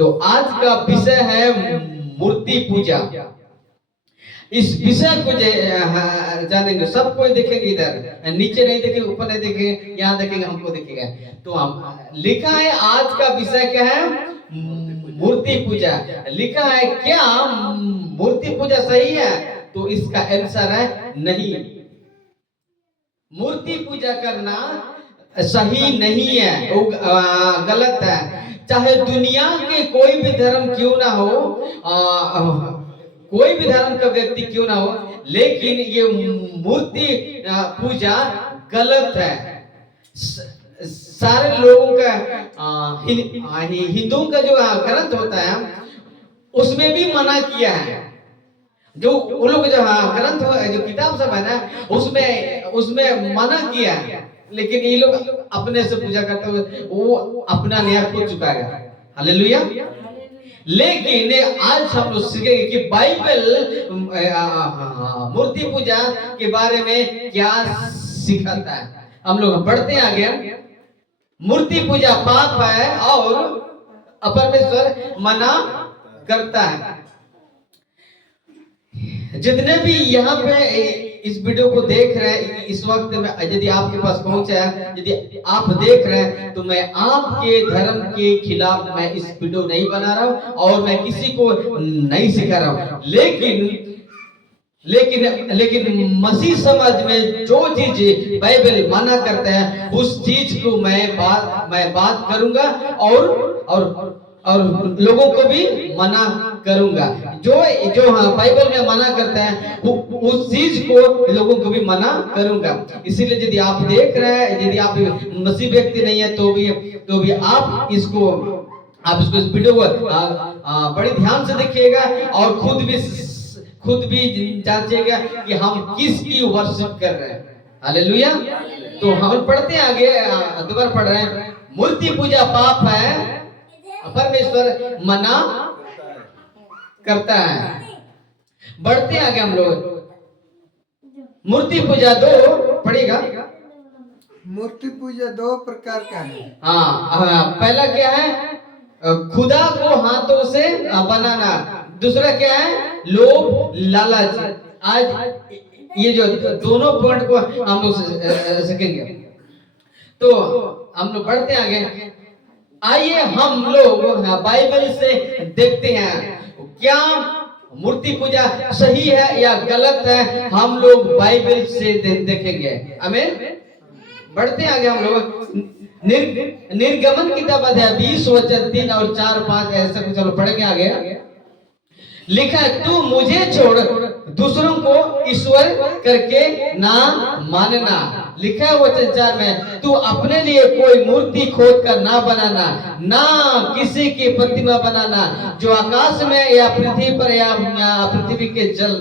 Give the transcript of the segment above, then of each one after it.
तो आज का विषय है मूर्ति पूजा। इस विषय को जानेंगे, सब कोई देखेंगे, इधर नीचे नहीं देखेंगे, ऊपर नहीं देखेंगे, यहाँ देखेंगे, हमको देखेगा। तो हम लिखा है आज का विषय क्या है, मूर्ति पूजा। लिखा है क्या मूर्ति पूजा सही है? तो इसका आंसर है नहीं, मूर्ति पूजा करना सही नहीं है, वो गलत है। चाहे दुनिया के कोई भी धर्म क्यों ना हो, कोई भी धर्म का व्यक्ति क्यों ना हो, लेकिन ये मूर्ति पूजा गलत है। सारे लोगों का हिंदुओं का जो ग्रंथ होता है उसमें भी मना किया है। जो वो लोग जो ग्रंथ जो किताब सब है ना, उसमें मना किया है, लेकिन ये लोग अपने से पूजा करते हुए वो अपना न्याय खो चुका है। हालेलुया। लेकिन आज हम लोग सीखेंगे कि बाइबल मूर्ति पूजा के बारे में क्या सिखाता है। हम लोग बढ़ते हैं आगे। मूर्ति पूजा पाप है और परमेश्वर मना करता है। जितने भी यहाँ पे इस वीडियो को देख रहे हैं इस वक्त में, यदि आपके पास पहुंचा है, यदि आप देख रहे हैं, तो मैं आपके धर्म के खिलाफ मैं इस वीडियो नहीं बना रहा हूं और मैं किसी को नहीं सिखा रहा हूं। लेकिन मसीह समाज में जो चीज बाइबल मना करता है उस चीज को मैं बात करूंगा और लोगों को भी मना करूंगा। जो बाइबल में मना करता है उस चीज को लोगों को भी मना करूंगा। इसीलिए यदि आप देख रहे हैं, यदि आप मसीह व्यक्ति नहीं है तो भी आप इसको इस वीडियो को बड़ी ध्यान से देखिएगा और खुद भी जांचिएगा कि हम किसकी वर्शिप कर रहे हैं। हालेलुया। तो हम पढ़ते हैं आगे, दोबारा पढ़ रहे हैं। मूर्ति पूजा पाप है, परमेश्वर मना करता है। बढ़ते हैं आगे हम लोग। मूर्ति पूजा 2 पढ़ेगा। मूर्ति पूजा 2 प्रकार का है। पहला क्या है, खुदा को हाथों से बनाना। दूसरा क्या है, लोभ लालच। आज ये जो दोनों पॉइंट को हम लोग सीखेंगे। तो हम लोग बढ़ते हैं आगे। आइए हम लोग बाइबल से देखते हैं क्या मूर्ति पूजा सही है या गलत है। हम लोग बाइबल से देखेंगे। आमीन। बढ़ते हैं आगे हम लोग। निर्गमन किताब अध्याय 20 वचन 3 और 4 5 ऐसा कुछ। चलो पढ़ेंगे आगे। लिखा है, तू मुझे छोड़ दूसरों को ईश्वर करके ना मानना। लिखा है वचन 4 में, तू अपने लिए कोई मूर्ति खोद कर ना बनाना, ना किसी की प्रतिमा बनाना जो आकाश में या पृथ्वी पर या पृथ्वी के जल।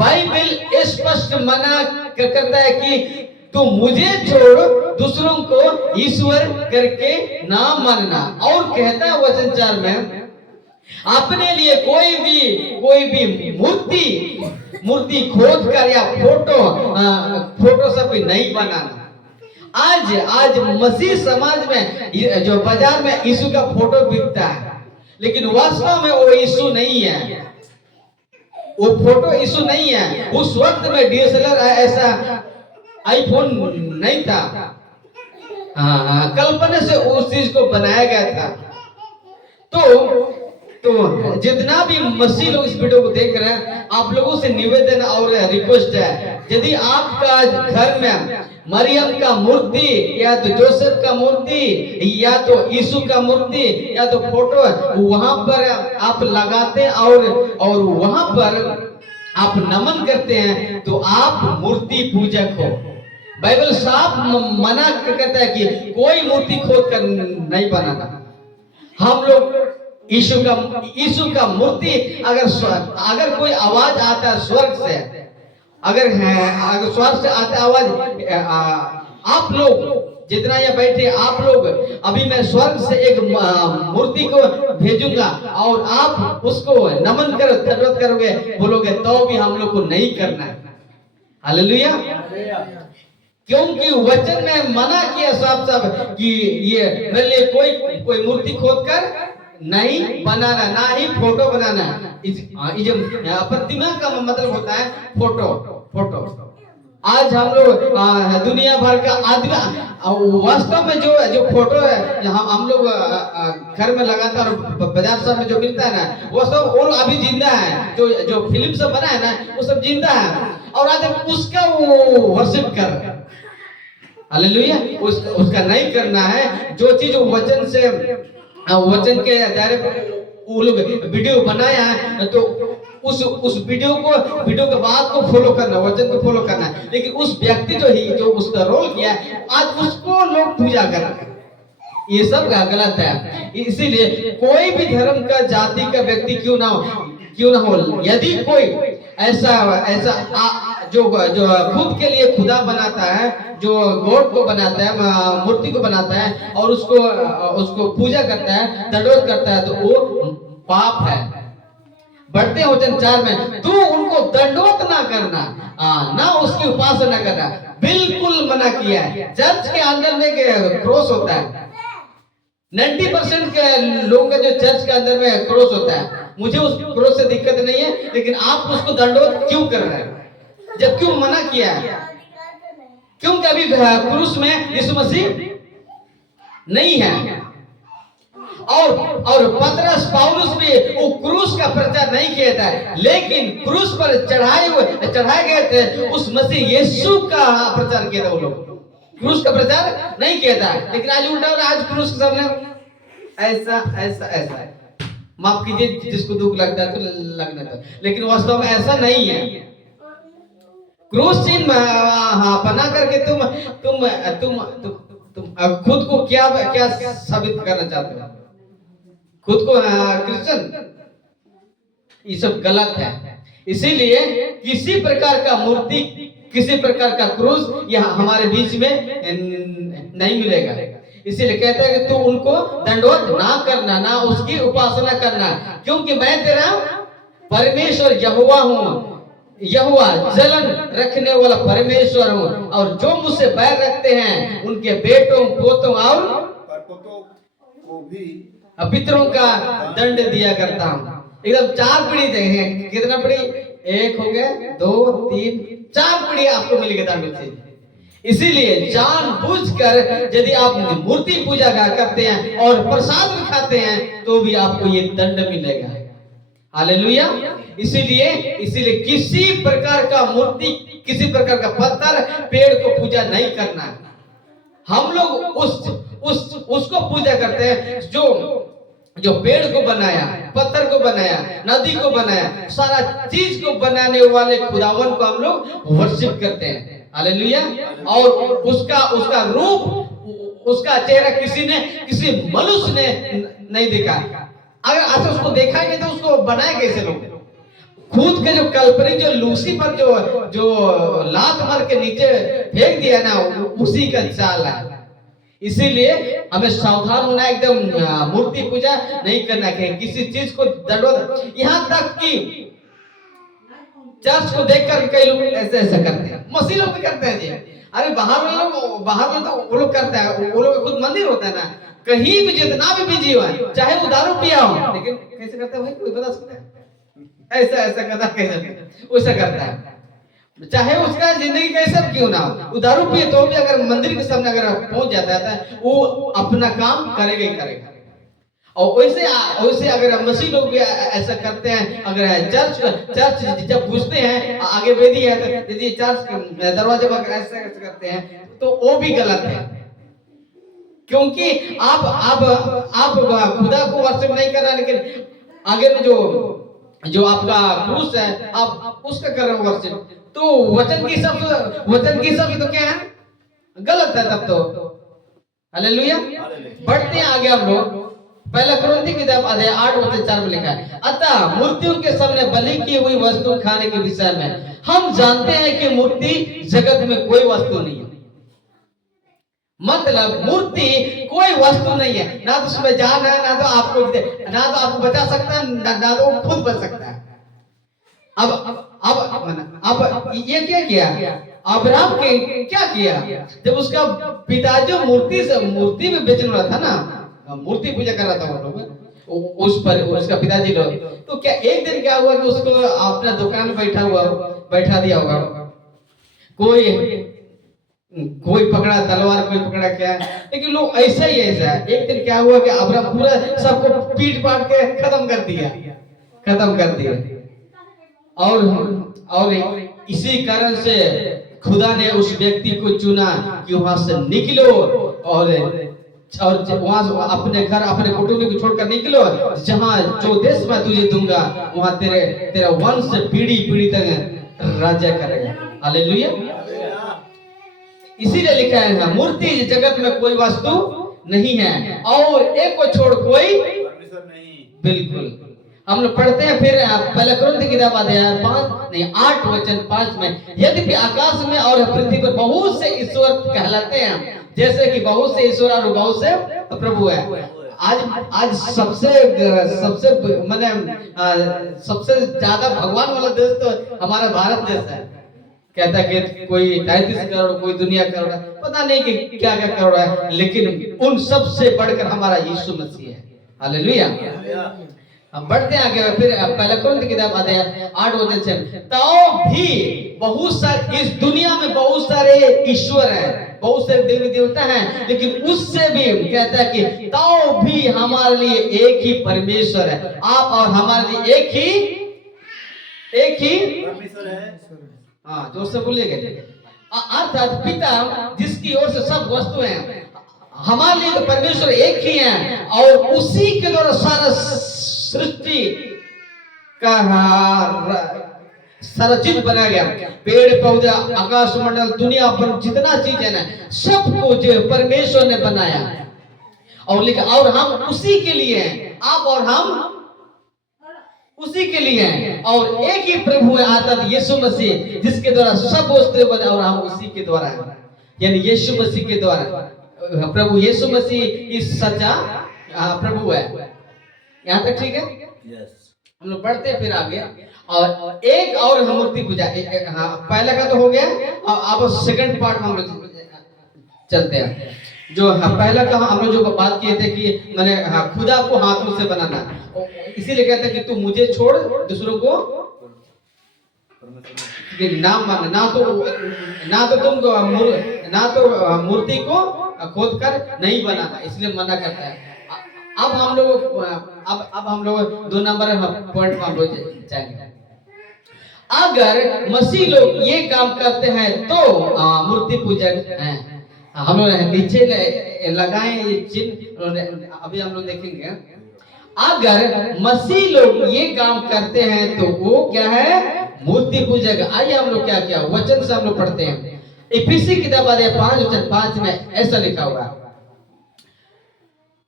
बाइबल स्पष्ट मना करता है कि तू मुझे छोड़ दूसरों को ईश्वर करके ना मानना। और कहता है वचन 4 में, अपने लिए कोई भी मूर्ति खोद कर या फोटो सब नहीं बनाना। आज मसीह समाज में जो बाजार में यीशु का फोटो बिकता है, लेकिन वास्तव में वो यीशु नहीं है, वो फोटो यीशु नहीं है। उस वक्त में डीएसएलआर ऐसा आईफोन नहीं था, कल्पना से उस चीज को बनाया गया था। तो जितना भी मसीह लोग इस वीडियो को देख रहे हैं, आप लोगों से निवेदन और रिक्वेस्ट है, यदि आपका घर में मरियम का मूर्ति या तो जोसेफ का मूर्ति या तो यीशु का मूर्ति या तो फोटो वहां पर आप लगाते और वहां पर आप नमन करते हैं, तो आप मूर्ति पूजक हो। बाइबल साफ मना करता है कि कोई मूर्ति खोद कर नहीं बनाना। हम लोग यीशु का मूर्ति, अगर कोई आवाज आता है स्वर्ग से, अगर स्वर्ग से आता आवाज, आप लोग जितना ये बैठे आप लोग, अभी मैं स्वर्ग से एक मूर्ति को भेजूंगा और आप उसको नमन करोगे, बोलोगे तो भी हम लोग को नहीं करना है। हालेलुया। क्योंकि वचन में मना किया साफ कि ये मेरे लिए कोई मूर्ति खोद कर नहीं बनाना, ना ही फोटो बनाना। ये प्रतिमा का मतलब होता है फोटो। फोटो आज हम लोग दुनिया भर का आदमी वास्तव में जो फोटो है हम लोग घर में लगाते हैं और बाजार सब में जो मिलता है ना, वो सब वो अभी जिंदा है। जो फिल्म सब बना है ना, वो सब जिंदा है और आज हम उसका वो वर्शिप कर रहे हैं। हालेलुया। उसका नहीं करना है। जो चीज वचन के दायरे पर वो लोग वीडियो बनाया है, तो उस वीडियो के बाद को फॉलो करना, वचन को फॉलो करना। लेकिन उस व्यक्ति जो उसका रोल किया है, आज उसको लोग पूजा कर रहे हैं। ये सब गलत है। इसीलिए कोई भी धर्म का, जाति का व्यक्ति क्यों ना हो, यदि कोई ऐसा जो खुद के लिए खुदा बनाता है, जो गॉड को बनाता है, मूर्ति को बनाता है और उसको पूजा करता है, दंडवत करता है, तो वो पाप है। बढ़ते हैं वचन 4 में, तू उनको दंडवत ना करना, ना उसकी उपासना करना, बिल्कुल मना किया है। चर्च के अंदर में क्रॉस होता है। 90% के लोगों का जो चर्च के अंदर में क्रॉस होता है, मुझे उस क्रॉस से दिक्कत नहीं है, लेकिन आप उसको दंडवत क्यों कर रहे हैं जब क्यों मना किया है? क्योंकि अभी क्रूस में यीशु मसीह नहीं है। और पतरस पौलुस भी वो क्रूस का प्रचार नहीं किया था, लेकिन क्रूस पर चढ़ाए गए थे उस मसीह यीशु का प्रचार किया था। वो लोग क्रूस का प्रचार नहीं किया था, लेकिन आज उल्टा हो रहा है। आज क्रूस के सामने ऐसा ऐसा ऐसा है। माफ कीजिए जिसको दुख लगता है तो लगना था, लेकिन वास्तव में ऐसा नहीं है। क्रूस चिन्ह बना करके तुम खुद को क्या साबित करना चाहते हो? खुद को क्रिश्चियन? ये सब गलत है। इसीलिए किसी प्रकार का मूर्ति, किसी प्रकार का क्रूस यहाँ हमारे बीच में नहीं मिलेगा। इसीलिए कहते हैं कि तू उनको दंडवत ना करना, ना उसकी उपासना करना, क्योंकि मैं तेरा परमेश्वर यहोवा हूँ। यहोवा जलन रखने वाला परमेश्वर हूँ, और जो मुझसे बैर रखते हैं उनके बेटों, पोतों और परपोतों को भी पितरों का दंड दिया करता हूँ। एकदम 4 पीढ़ी देखें, कितना पीढ़ी? 1 हो गया, 2, 3, 4 पीढ़ी आपको मिल गया दंड। इसीलिए जानबूझकर यदि आप मूर्ति पूजा करते हैं और प्रसाद भी खाते हैं, तो भी आपको ये दंड मिलेगा। हालेलुया। इसीलिए किसी प्रकार का मूर्ति, किसी प्रकार का पत्थर, पेड़ को पूजा नहीं करना। हम लोग उसको पूजा करते हैं जो पेड़ को बनाया, पत्थर को बनाया, नदी को बनाया, सारा चीज को बनाने वाले खुदावन को हम लोग वर्शिप करते हैं। हालेलुया। और उसका रूप, उसका चेहरा किसी मनुष्य ने नहीं देखा। अगर आज उसको देखाएंगे तो उसको बनाए कैसे लोग? खुद के जो कल्पनिक, जो लूसीफर जो लात मार के नीचे फेंक दिया ना, उसी का चाल है। इसीलिए हमें सावधान होना, एकदम मूर्ति पूजा नहीं करना है, किसी चीज को दंडवत। यहाँ तक कि चर्च को देखकर कई लोग ऐसे करते हैं, मसीह लोग भी करते हैं जी। अरे बाहर में तो वो लोग करते हैं, वो लोग खुद मंदिर होता है ना, कहीं भी जितना भी बिजी हो, चाहे वो दारू पिया हो, लेकिन कैसे करते हैं भाई? कोई बता सकता है? ऐसा करता, कैसे वैसा करता है। चाहे उसका जिंदगी कैसा क्यों ना हो, वो दारू पिए तो भी अगर मंदिर के सामने अगर पहुंच जाता है, वो अपना काम करेगा ही करेगा। और वैसे अगर मसीह लोग भी ऐसा करते हैं, अगर चर्च जब घुसते हैं, आगे वेदी है, तो यदि चर्च के दरवाजे पर ऐसा करते हैं, तो वो भी गलत है। क्योंकि आप खुदा को वर्शिप नहीं कर रहे, लेकिन आगे में जो आपका क्रूस है, आप उसका कर रहे हो वर्शिप। तो वचन की हिसाब तो क्या है? गलत है तब तो। हालेलुया। बढ़ते हैं आगे हम लोग। पहला कुरिन्थी की किताब अध्याय 8 वचन 4 में लिखा है, अतः मूर्तियों के सामने बलि की हुई वस्तु खाने के विषय में हम जानते हैं कि मूर्ति जगत में कोई वस्तु नहीं है। मतलब मूर्ति कोई वस्तु नहीं है, ना तो उसमें जान है, ना तो आपको बचा सकता है, ना तो वो खुद बच सकता है। अब ये क्या किया अब्राहम के? क्या किया? जब उसका पिता जो मूर्ति में बेचने वाला था ना, मूर्ति पूजा कर रहा था वो लोग, उस पर उसका पिताजी लोग। तो क्या एक दिन क्या हुआ कि उसको अपना दुकान में बैठा दिया होगा, कोई पकड़ा तलवार, कोई पकड़ा क्या, लेकिन लोग ऐसा ही ऐसा है। एक दिन क्या हुआ कि अब्राहम पूरा सबको पीट पाट के खत्म कर दिया। और इसी कारण से खुदा ने उस व्यक्ति को चुना कि वहां से निकलो और वहां से अपने घर अपने कुटुंब को छोड़कर निकलो, जहां जो देश मैं तुझे दूंगा वहां तेरा वंश पीढ़ी पीढ़ी तक राज्य करेगा। हालेलुया। इसीलिए लिखा है मूर्ति जगत में कोई वस्तु नहीं है और एक को छोड़ कोई परमेश्वर नहीं। बिल्कुल। हम लोग पढ़ते हैं फिर पहले कुरिन्थी की किताब अध्याय 8 वचन 5 में, यद्यपि आकाश में और पृथ्वी पर बहुत से ईश्वर कहलाते हैं, जैसे कि बहुत से ईश्वर और बहुत से प्रभु है। आज सबसे माने सबसे ज्यादा भगवान वाला देश तो हमारा भारत देश है। कहता है कि कोई 33 करोड़, कोई दुनिया करोड़, पता नहीं कि क्या क्या करोड़ है, लेकिन उन सब से बढ़कर हमारा यीशु मसीह है। हालेलुया। हम बढ़ते आगे फिर पहले कुरिन्थी की किताब अध्याय 8 वचन से, तो भी बहुत सारे इस दुनिया में बहुत सारे ईश्वर हैं, बहुत सारे देवी देवता हैं, लेकिन उससे भी कहता है कि तो भी हमारे लिए एक ही परमेश्वर है। आप और हमारे लिए एक ही परमेश्वर है। हाँ, जोर से बोलिएगा। अर्थात पिता जिसकी ओर से सब वस्तुएं हैं, हमारे लिए तो परमेश्वर एक ही है और उसी के द्वारा सारा सृष्टि का सारा चीज बनाया गया। पेड़ पौधे, आकाश मंडल, दुनिया पर जितना चीज है ना, सब कुछ परमेश्वर ने बनाया और हम उसी के लिए हैं। आप और हम उसी के लिए हैं और एक ही प्रभु है, अर्थात यीशु मसीह, जिसके द्वारा सब वस्तुएं बने और हम उसी के द्वारा हैं, यानी यीशु मसीह के द्वारा। प्रभु यीशु मसीह इस सच्चा प्रभु है। यहाँ तक ठीक है? हम लोग बढ़ते हैं फिर आगे और एक और मूर्ति पूजा। पहले का तो हो गया, अब सेकंड पार्ट में हम लोग चलते हैं। जो पहला का हम लोग जो बात किए थे कि मैंने खुदा को हाथों से बनाना, इसीलिए कहते हैं कि तू मुझे छोड़ दूसरों को नाम मानना, ना तो मूर्ति को खोद कर नहीं बनाना, इसलिए मना करता है। अब हम लोग 2 नंबर पॉइंट में हम लोग जाएंगे। अगर मसीह लोग ये काम करते हैं तो मूर्ति पूजक हैं। हम लोग नीचे लगाए ये चिन्ह, अभी हम लोग देखेंगे। अगर मसीह लोग ये काम करते हैं तो वो क्या है? मूर्ति पूजक। आइए हम लोग क्या वचन से हम लोग पढ़ते हैं। इफिसी किताब अध्याय 5 वचन 5 में ऐसा लिखा हुआ है,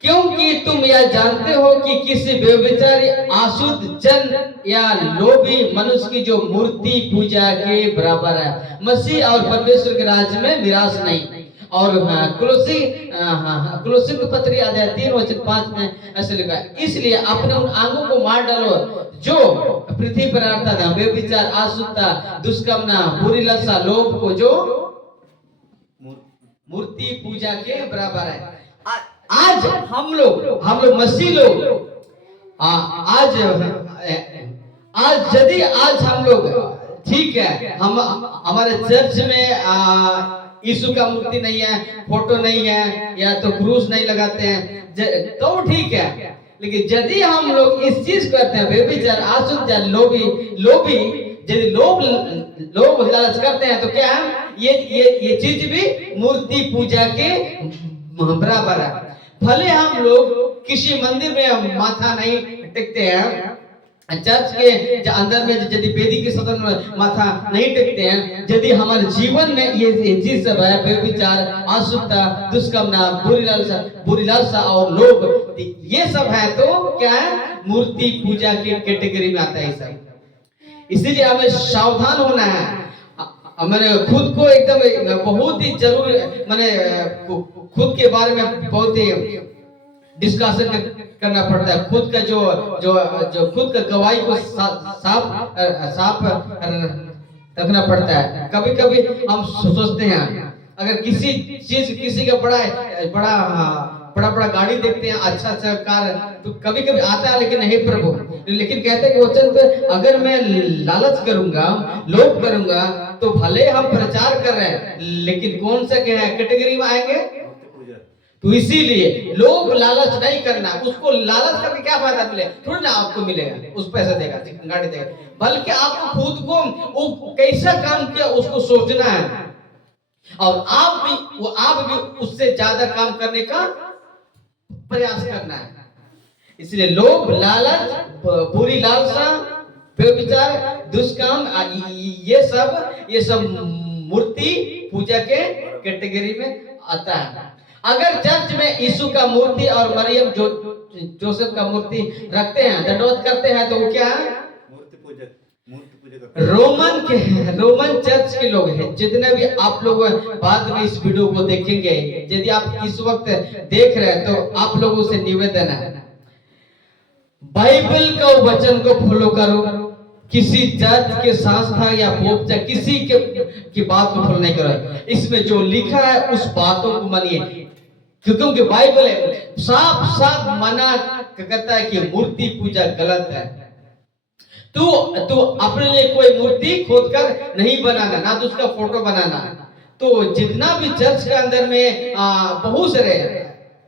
क्योंकि तुम यह जानते हो कि किसी व्यभिचारी, अशुद्ध जन या लोभी मनुष्य की जो मूर्ति पूजा के बराबर है, मसीह और परमेश्वर के राज्य में मिरास नहीं। और कुलोसी की पत्री अध्याय 3 वचन 5 में ऐसे लिखा है, इसलिए अपने उन अंगों को मार डालो जो पृथ्वी पर अर्थात व्यभिचार, अशुद्धता, दुष्कामना, बुरी लालसा, लोभ को जो मूर्ति पूजा के बराबर है। आज हम लोग मसीह लोग आज हम लोग ठीक है, हम हमारे चर्च में यीशु का मूर्ति नहीं है, फोटो नहीं है, या तो क्रूस नहीं लगाते हैं तो ठीक है, लेकिन यदि हम लोग इस चीज करते हैं, व्यभिचार, अशुद्ध, लोभी यदि लोभ लालच करते हैं तो क्या है? ये चीज भी मूर्ति पूजा के बराबर है। भले हम लोग किसी मंदिर में माथा नहीं टेकते हैं, चर्च के अंदर में यदि वेदी के सदन में माथा नहीं टेकते हैं, यदि हमारे जीवन में ये चीज सब है, व्यभिचार, अशुद्धता, दुष्कामना, बुरी लालसा और लोभ, ये सब है तो क्या है? मूर्ति पूजा के कैटेगरी में आता है सब। इसीलिए हमें सावधान होना है। मैंने खुद को एकदम बहुत ही जरूरी, मैंने खुद के बारे में बहुत ही डिस्कशन करना पड़ता है। खुद का जो खुद का गवाही को साफ रखना पड़ता है। कभी कभी हम सोचते हैं अगर किसी चीज किसी का बड़ा बड़ा बड़ा गाड़ी देखते हैं, अच्छा अच्छा कार तो कभी कभी आता है, लेकिन नहीं प्रभु, लेकिन कहते हैं कि वचन पे अगर मैं लालच करूंगा, लोभ करूंगा, तो भले हम प्रचार कर रहे हैं, लेकिन कौन सा क्या है कैटेगरी में आएंगे। तो इसीलिए लोभ लालच नहीं करना। उसको लालच करके क्या फायदा मिले, थोड़ी ना आपको मिलेगा, उस पैसा देगा, गाड़ी देगा, बल्कि आपको खुद को वो कैसा काम किया उसको सोचना है, और आप भी उससे ज्यादा काम करने का प्रयास करना है। इसलिए लोभ, लालच, बुरी लालसा, व्यभिचार, दुष्काम, ये सब मूर्ति पूजा के कैटेगरी में आता है। अगर चर्च में यीशु का मूर्ति और मरियम जोसेफ का मूर्ति रखते हैं, दंडवत करते हैं, तो वो क्या है, मूर्ति पूजा। रोमन चर्च के लोग हैं, जितने भी आप लोग बाद में इस वीडियो को देखेंगे, यदि आप इस वक्त देख रहे हैं, तो आप लोगों से निवेदन है, बाइबल का वचन को फॉलो करो। किसी चर्च के संस्था या पोप या किसी की बात को फॉलो नहीं करो। इसमें जो लिखा है उस बातों को मानिए, क्योंकि बाइबल साफ साफ मना करता है कि मूर्ति पूजा गलत है। तो अपने लिए कोई मूर्ति खोद कर नहीं बनाना, ना तो उसका फोटो बनाना। तो जितना भी चर्च के अंदर में बहुत सारे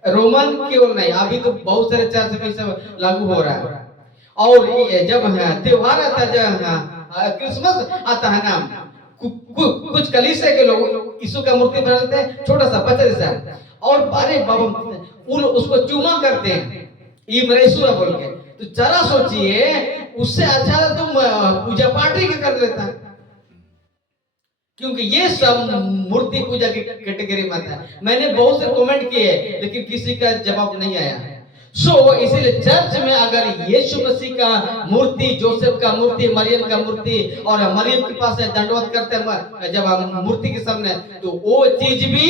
रोमन केवल नहीं, अभी तो बहुत सारे चर्च में सब लागू हो रहा है। और जब त्योहार आता है, जब क्रिसमस आता है ना, कुछ कलीसिया के लोग यीशु का मूर्ति बनाते हैं, छोटा सा बच्चा जैसा, और अरे बाबा उसको चूमा करते हैं, ये मरेसु है बोल के। तो जरा सोचिए, उससे अच्छा तुम पूजा पाठ ही कर लेता, क्योंकि ये सब मूर्ति पूजा की कैटेगरी में आता है। मैंने बहुत से कमेंट किए, लेकिन किसी का जवाब नहीं आया। इसीलिए चर्च में अगर यीशु मसीह का मूर्ति, जोसेफ का मूर्ति, मरियम का मूर्ति, और मरियम के पास दंडवत करते हैं जब हम मूर्ति के सामने, तो वो चीज भी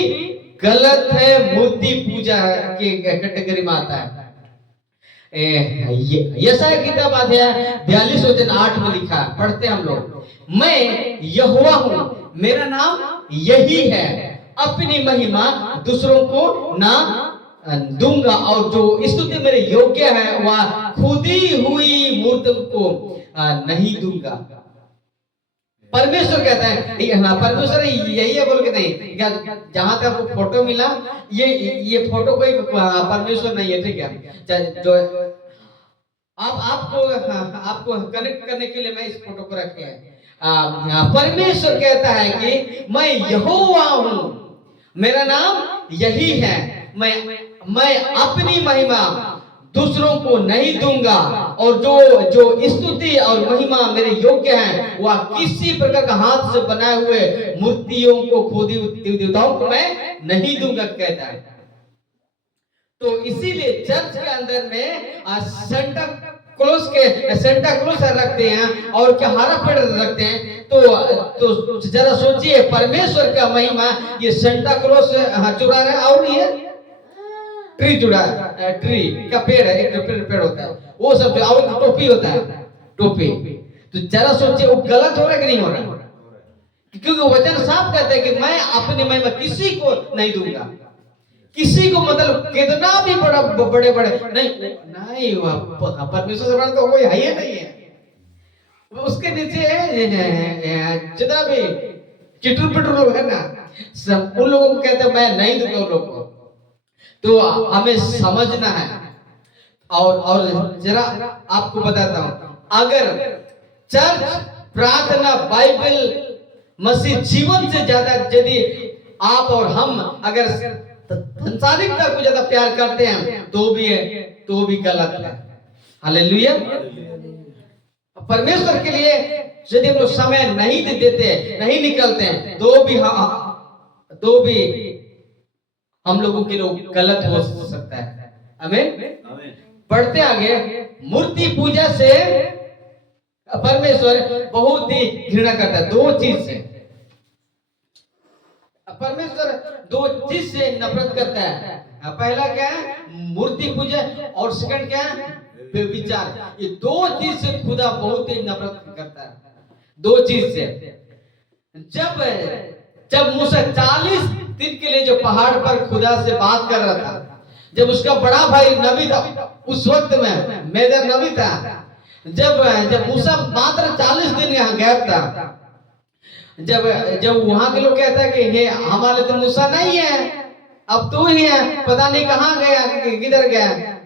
गलत है, मूर्ति पूजा की कैटेगरी में आता है। यशायाह की किताब अध्याय 42 वचन 8 में लिखा, पढ़ते हम लोग, मैं यहोवा हूँ, मेरा नाम यही है, अपनी महिमा दूसरों को ना दूंगा, और जो स्तुति मेरे योग्य है वह खुदी हुई मूर्ति को नहीं दूंगा। परमेश्वर कहता है, हाँ परमेश्वर यही है बोल के नहीं, जहां तक आपको फोटो मिला, ये फोटो कोई परमेश्वर नहीं है, ठीक है। जो आपको कनेक्ट करने के लिए मैं इस फोटो को रखे हैं। परमेश्वर कहता है कि मैं यहोवा हूं, मेरा नाम यही है, मैं अपनी महिमा दूसरों को नहीं दूंगा, और जो स्तुति और महिमा मेरे योग्य है वह किसी प्रकार का हाथ से बनाए हुए मूर्तियों को, खुदी देवताओं को मैं नहीं दूंगा, कहता है। तो इसीलिए चर्च के अंदर में सेंटा क्लॉज रखते हैं, और क्या हरा पेड़ रखते हैं। तो जरा सोचिए, परमेश्वर का महिमा ये सेंटा क्लॉज चुरा रहा है, और ये ट्री जुड़ा, ट्री का पेड़ है, एक पेड़ होता है, वो सब जो, और टोपी होता है, टोपी। तो जरा सोचिए, वो गलत हो रहा है कि नहीं हो रहा? क्योंकि वचन साफ कहता है कि मैं अपनी महिमा किसी को नहीं दूंगा, किसी को, मतलब कितना भी बड़े नहीं परमेश्वर से बड़ा तो कोई है ही नहीं है। उसके नीचे जितना भी चिटू पिटू लोग है ना, सब उन लोगों को कहते हैं मैं नहीं दूंगा उन लोगों को। तो हमें समझना है। और जरा आपको बताता हूं, अगर चर्च, प्रार्थना, बाइबल, मसीह जीवन से ज्यादा यदि आप और हम अगर संसारिकता को ज्यादा प्यार करते हैं, तो भी गलत है। हालेलुया। परमेश्वर के लिए यदि हम लोग समय नहीं देते, नहीं निकलते हैं, तो भी हम लोगों के लोग गलत हो सकता है। आमीन। पढ़ते आगे, मूर्ति पूजा से परमेश्वर बहुत ही घृणा करता है। दो चीज से परमेश्वर दो चीज से नफरत करता है। पहला क्या है, मूर्ति पूजा, और सेकंड क्या है, व्यभिचार। ये दो चीज से खुदा बहुत ही नफरत करता है, दो चीज से। जब मूसा 40 दिन के लिए जो पहाड़ पर खुदा से बात कर रहा था, जब उसका बड़ा भाई नबी था, उस वक्त में मेजर नबी था, जब मूसा मात्र 40 दिन यहाँ गैप था, जब जब वहां के लोग कहता है कि हे हमारे तो मूसा नहीं है, अब तू ही है, पता नहीं कहाँ गया, किधर गया।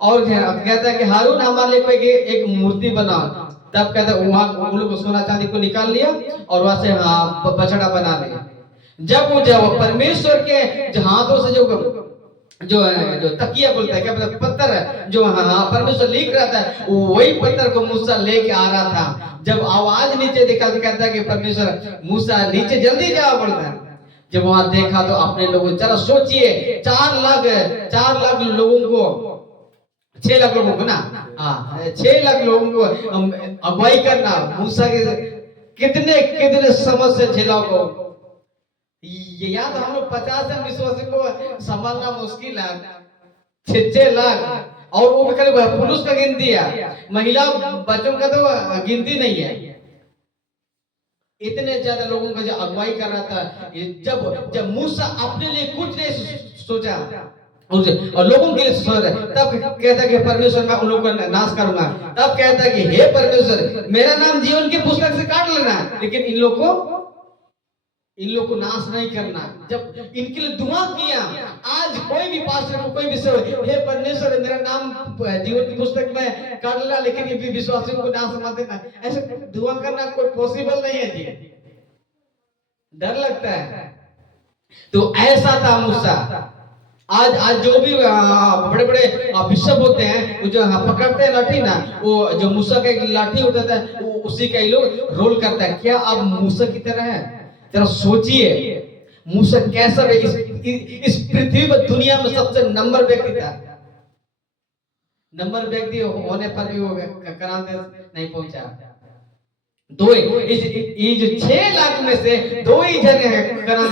और कहता है कि हारून हमारे लिए एक मूर्ति बनाओ। तब कहता है वहां उन लोग सोना चांदी को निकाल लिया और वहां से बछड़ा बना लिया। जब परमेश्वर के जो हाथों से जो तकिया बोलता है, क्या मतलब पत्थर है, जो परमेश्वर लिख रहा था, वही पत्थर को मूसा लेके आ रहा था। जब आवाज नीचे देखा तो कहता है कि परमेश्वर मूसा नीचे जल्दी जाओ बोलता है। जब वहां देखा तो अपने लोगों, जरा सोचिए 4 लाख लोगों को, 6 लाख लोगों को ना, 6 लाख लोगों को अगुवाई करना, मूसा के कितने समस्या झेला को। ये या तो हम लोग 50 विश्वासी को संभालना मुश्किल है, 6 लाख, और वो भी पुरुष का गिनती है, महिला बच्चों का तो गिनती नहीं है। इतने ज्यादा लोगों का जो अगुवाई कर रहा था, जब मूसा अपने लिए कुछ नहीं सोचा और लोगों के लिए सोच रहा, तब कहता कि परमेश्वर मैं उन लोगों को नाश करूंगा। तब कहता कि हे परमेश्वर मेरा नाम जीवन की पुस्तक से काट लेना, लेकिन इन लोग को नाश नहीं करना। जब इनके लिए दुआ किया, आज कोई भी पास्टर को कोई भी हे परमेश्वर मेरा नाम जीवन की पुस्तक में काट लेना, लेकिन ये विश्वासियों को नाश मत देना, ऐसे दुआ करना कोई पॉसिबल नहीं है जी, डर लगता है। तो ऐसा था मूसा। आज जो भी बड़े बड़े बिशप होते हैं, वो जो पकड़ते हैं लाठी ना, वो जो मूसा का लाठी होता था, वो उसी का ही लोग रोल करता है। क्या अब मूसा की तरह है? जरा सोचिए मूसा कैसा है, इस पृथ्वी पर दुनिया में सबसे नंबर व्यक्ति था। नंबर व्यक्ति होने पर भी वो करान नहीं पहुंचा। ये जो 6 लाख में से 2 ही जने करान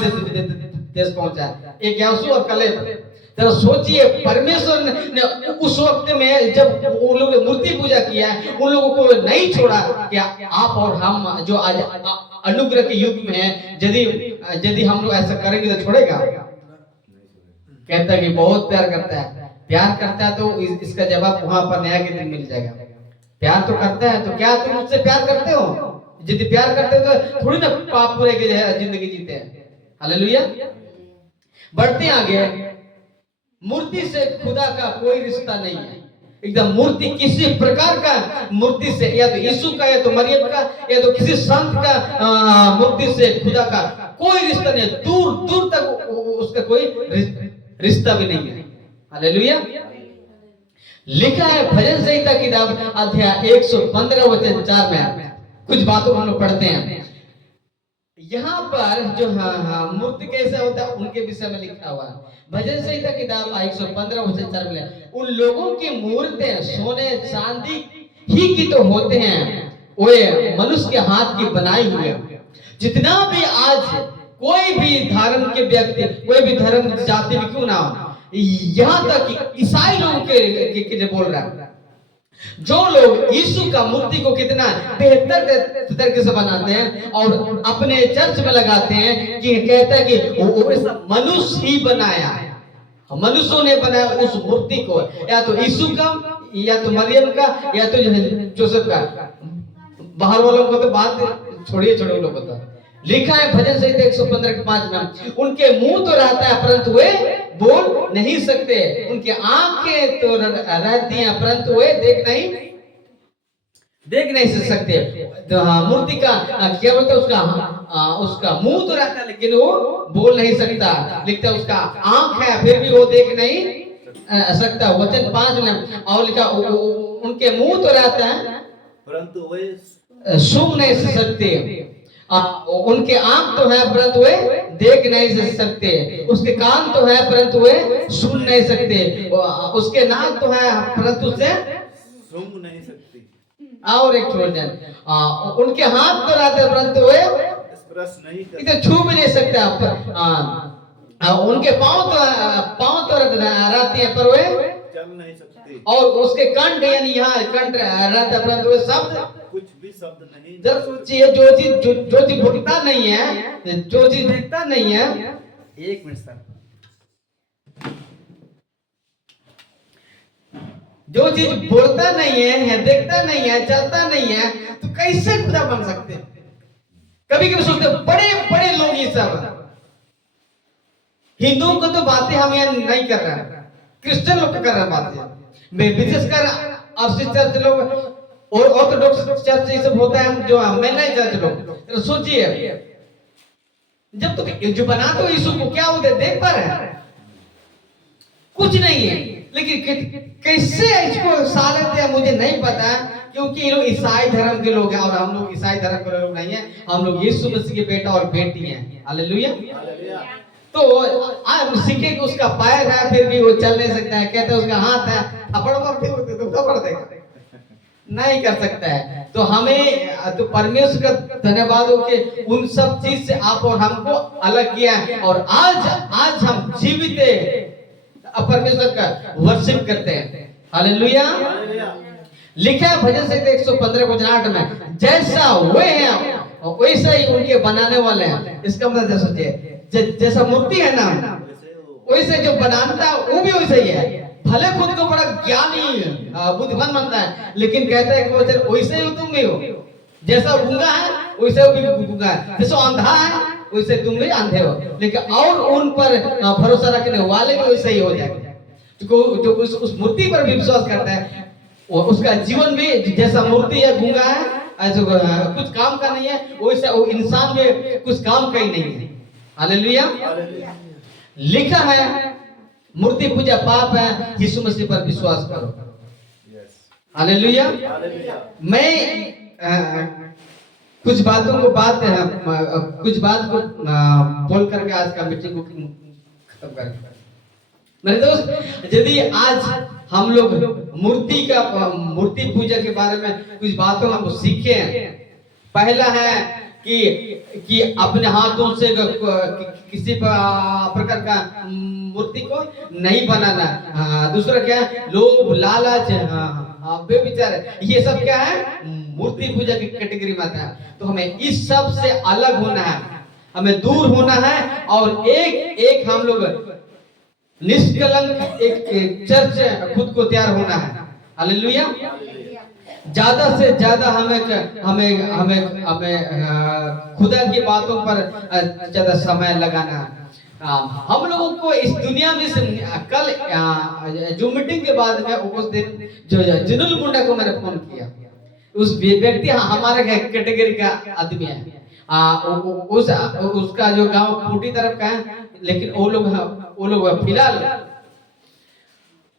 देश पहुंचा, एक यासू और कलेब। जरा सोचिए परमेश्वर ने उस वक्त में जब उन लोगों ने मूर्ति पूजा किया, उन लोगों को नहीं छोड़ा। क्या आप और हम जो आज अनुग्रह के युग में है, यदि हम लोग ऐसा करेंगे तो छोड़ेगा? कहता है कि बहुत प्यार करता है तो इसका जवाब वहां पर न्याय के दिन मिल जाएगा। प्यार तो करता है, तो क्या तुम मुझसे प्यार करते हो? यदि प्यार करते हो तो थोड़ी ना पाप पूरे की जिंदगी जीते हैं। हालेलुया। बढ़ते आगे, मूर्ति से खुदा का कोई रिश्ता नहीं है। एकदम मूर्ति किसी प्रकार का मूर्ति से, या तो यीशु का, या तो मरियम का, या तो किसी संत का मूर्ति से खुदा का कोई रिश्ता नहीं है। दूर दूर तक उसका कोई रिश्ता भी नहीं है। हालेलुया। लिखा है भजन संहिता किताब अध्याय 115 वचन 4 में, कुछ बातों को हम लोग पढ़ते हैं। यहाँ पर जो मूर्ति कैसा होता है उनके विषय में लिखा हुआ है। भजन संहिता किताब 115 वचन 4 में, उन लोगों की मूर्तें सोने चांदी ही की तो होते हैं, वे मनुष्य के हाथ की बनाई हुई है। जितना भी आज कोई भी धर्म के व्यक्ति, कोई भी धर्म जाति में क्यों ना हो, यहाँ तक कि ईसाई लोगों के बोल रहा है, जो लोग यीशु का मूर्ति को कितना बेहतर तरीके से बनाते हैं और अपने चर्च में लगाते हैं, कि कहता है कि वो सब मनुष्य ही बनाया, मनुष्यों ने बनाया उस मूर्ति को, या तो यीशु का, या तो मरियम का, या तो जोसेफ का। बाहर वालों को तो बात छोड़िए लोगों को तो लिखा है भजन संहिता 115 के 5 में, उनके मुंह तो रहता है परंतु वे बोल नहीं सकते, उनके आंखें तो रहती हैं परंतु वे देख नहीं सकते। तो मूर्ति का क्या बोलते हैं, उसका मुंह तो रहता है लेकिन वो बोल नहीं सकता। लिखता है उसका आंख है फिर भी वो देख नहीं सकता। वचन 5 में और लिखा उनके मुंह तो रहता है परंतु वे सूंघ नहीं सकते, उनके आंख तो है परंतु वे देख नहीं सकते, उसके कान तो है परंतु वे सुन नहीं सकते, उसके नाक तो है परंतु उसे सूंघ नहीं सकती, और एक छोड़ जाए, उनके हाथ तो रहते हैं परंतु वे स्पर्श नहीं करते, इसे छू भी नहीं सकते आप। उनके पांव तो रहते हैं पर वे चल नहीं सकते, और उसके कंठ यानी यहाँ कंठ रहता है परंतु वे शब्द कुछ भी शब्द नहीं। जब सोचिए जो चीज भुगता नहीं है, जो चीज दिखता नहीं है। 1 मिनट सर, जो चीज बोलता नहीं है, देखता नहीं है, चलता नहीं है, तो कैसे खुदा बन सकते हैं? कभी कभी सोचते बड़े बड़े लोग ये सब, हिंदुओं को तो बातें हम यहाँ नहीं कर रहे हैं, क्रिश्चियन लोग कर रहे हैं बातें। मैं विशेषकर आपसे चर्च लोग और ऑर्थोडॉक्स चर्च ये सब होता है, हम जो मेनहाइट चर्च लोग, तो सोचिए जब तो जो बना तो यीशु को क्या होते देख पा रहे हैं? कुछ नहीं है, लेकिन कैसे इसको सालते हैं मुझे नहीं पता, क्योंकि ये लोग ईसाई धर्म के लोग हैं और हम लोग ईसाई धर्म के लोग नहीं है, हम लोग यीशु मसीह के बेटा और बेटी हैं। हालेलुया। तो आप सीखे कि उसका पैर है फिर भी वो चल नहीं सकता है, कहते हैं उसका हाथ है थप्पड़ मार तो थप्पड़ देगा, नहीं कर सकता है। तो हमें तो परमेश्वर का धन्यवाद हो कि उन सब चीज से आप और हमको अलग किया है, और आज हम जीवित परमेश्वर का वर्शिप करते हैं। हालेलुया। लिखा है भजन संहिता 115 वचन 8 में, जैसा वे हैं वैसा ही उनके बनाने वाले हैं। इसका मतलब सोचिए जैसा मूर्ति है ना, वैसे जो बनाता है वो भी वैसे ही है। भले खुद को बड़ा ज्ञानी बुद्धिमान मानता है, लेकिन कहता है कि वैसे ही तुम भी हो। जैसा गूंगा है वैसे वो भी गूंगा है, जैसा अंधा है वैसे तुम भी अंधे हो, लेकिन और उन पर भरोसा रखने वाले भी वैसे ही हो जाएंगे। जो उस मूर्ति पर भी विश्वास करता है, उसका जीवन भी जैसा मूर्ति है गूंगा है, ऐसे कुछ काम का नहीं है, वैसे वो इंसान भी कुछ काम का ही नहीं है। हालेलुया। लिखा है मूर्ति पूजा पाप है, यीशु मसीह पर विश्वास करो। हालेलुया। मैं कुछ बातों को कुछ बात को बोल करके आज का मीटिंग को खत्म करेंगे। मेरे दोस्त, यदि आज हम लोग मूर्ति पूजा के बारे में कुछ बातों हम सीखे हैं। पहला है कि अपने हाथों से किसी प्रकार का मूर्ति को नहीं बनाना। दूसरा क्या है, लोभ लालच बेविचार, ये सब क्या है मूर्ति पूजा की कैटेगरी में आता है। तो हमें इस सब से अलग होना है, हमें दूर होना है, और एक हम लोग निष्कलंक एक चर्च खुद को तैयार होना है। हालेलुया। ज्यादा से ज्यादा हमें खुदा की बातों पर ज्यादा समय लगाना। हम लोगों को इस दुनिया में से कल जो मीटिंग के बाद में उस दिन जो जिनुल मुंडा को मैंने फोन किया, उस व्यक्ति हमारे कैटेगरी का आदमी है। उसका जो गांव खूंटी तरफ का है, लेकिन वो लोग फिलहाल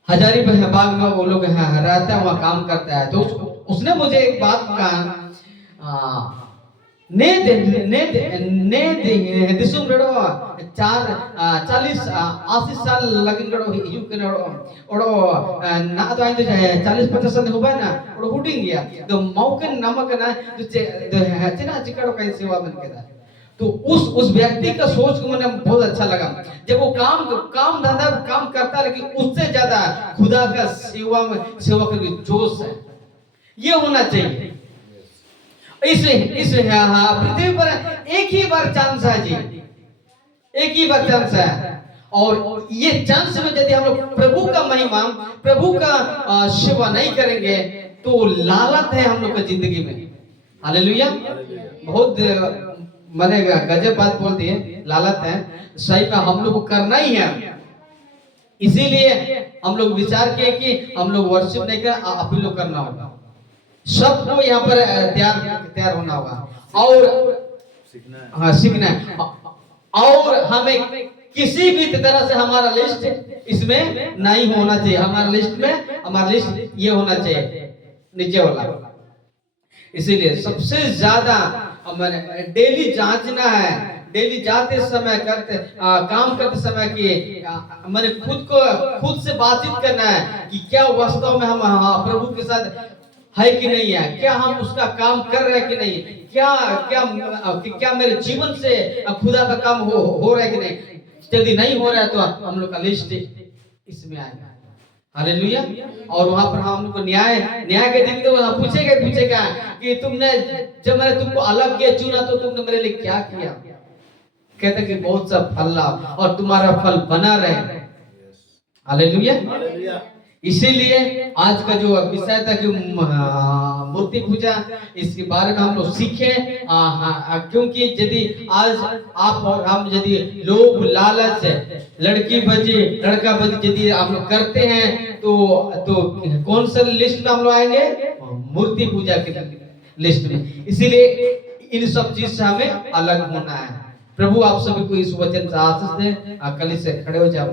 हजारीबाग में वो लोग रहता है, वहाँ काम करता है। तो उसने मुझे एक बात कहा, ने दिसुम रडो 40 80 साल लगन रडो हिजू के रडो ना तो आइन तो 40-50 साल हो ना रडो हुटिंग गया तो मौकन नमक ना तो चेना चिकड़ो का सेवा बन के था। तो उस व्यक्ति का सोच को मुझे बहुत अच्छा लगा। जब वो काम धंधा काम करता, लेकिन उससे ज्यादा खुदा का सेवा करके जोश है, ये होना चाहिए। इसलिए पृथ्वी पर एक ही बार चांस है जी, एक ही बार चांस है, और ये चांस में यदि हम लोग प्रभु का महिमा, प्रभु का सेवा नहीं करेंगे तो लालत है हम लोग की जिंदगी में। हालेलुया। बहुत मैंने गजब बात बोल दी है, लालत है, सही में हम लोग को करना ही है। इसीलिए हम लोग विचार किए कि हम लोग वर्शिप नहीं कर, आप ही लोग करना होगा, सबको यहाँ पर तैयार होना होगा और सीखना है। और हमें किसी भी तरह से हमारा लिस्ट इसमें नहीं होना चाहिए। हमारा लिस्ट ये होना चाहिए नीचे वाला। इसीलिए सबसे ज्यादा हमें डेली जांचना है, डेली जाते समय काम करते समय कि मैंने खुद से बातचीत करना है कि क्या वास्तव में हम प्रभु के साथ है कि नहीं है, क्या हम उसका काम कर रहे हैं कि नहीं, क्या मेरे जीवन से खुदा का काम हो रहा है कि नहीं। यदि नहीं हो रहा है तो हम लोग का लिस्ट इसमें आएगा। हालेलुया। और वहां पर हम लोग को न्याय के दिन तो पूछेगा कि तुमने जब मैंने तुमको अलग किया चुना तो तुमने मेरे लिए क्या किया। कहते कि बहुत सा फल लाओ और तुम्हारा फल बना रहे। हालेलुया। इसीलिए आज का जो विषय था कि मूर्ति पूजा, इसके बारे में हम लोग सीखे। क्योंकि यदि आज आप और हम यदि लोभ लालच लड़की बजे लड़का बजे यदि हम लोग करते हैं तो कौन सा लिस्ट में हम लोग आएंगे? मूर्ति पूजा के लिस्ट में। इसीलिए इन सब चीज से हमें अलग होना है। प्रभु आप सभी को इस वचन से आशीष दे। कल से खड़े हो जाओ।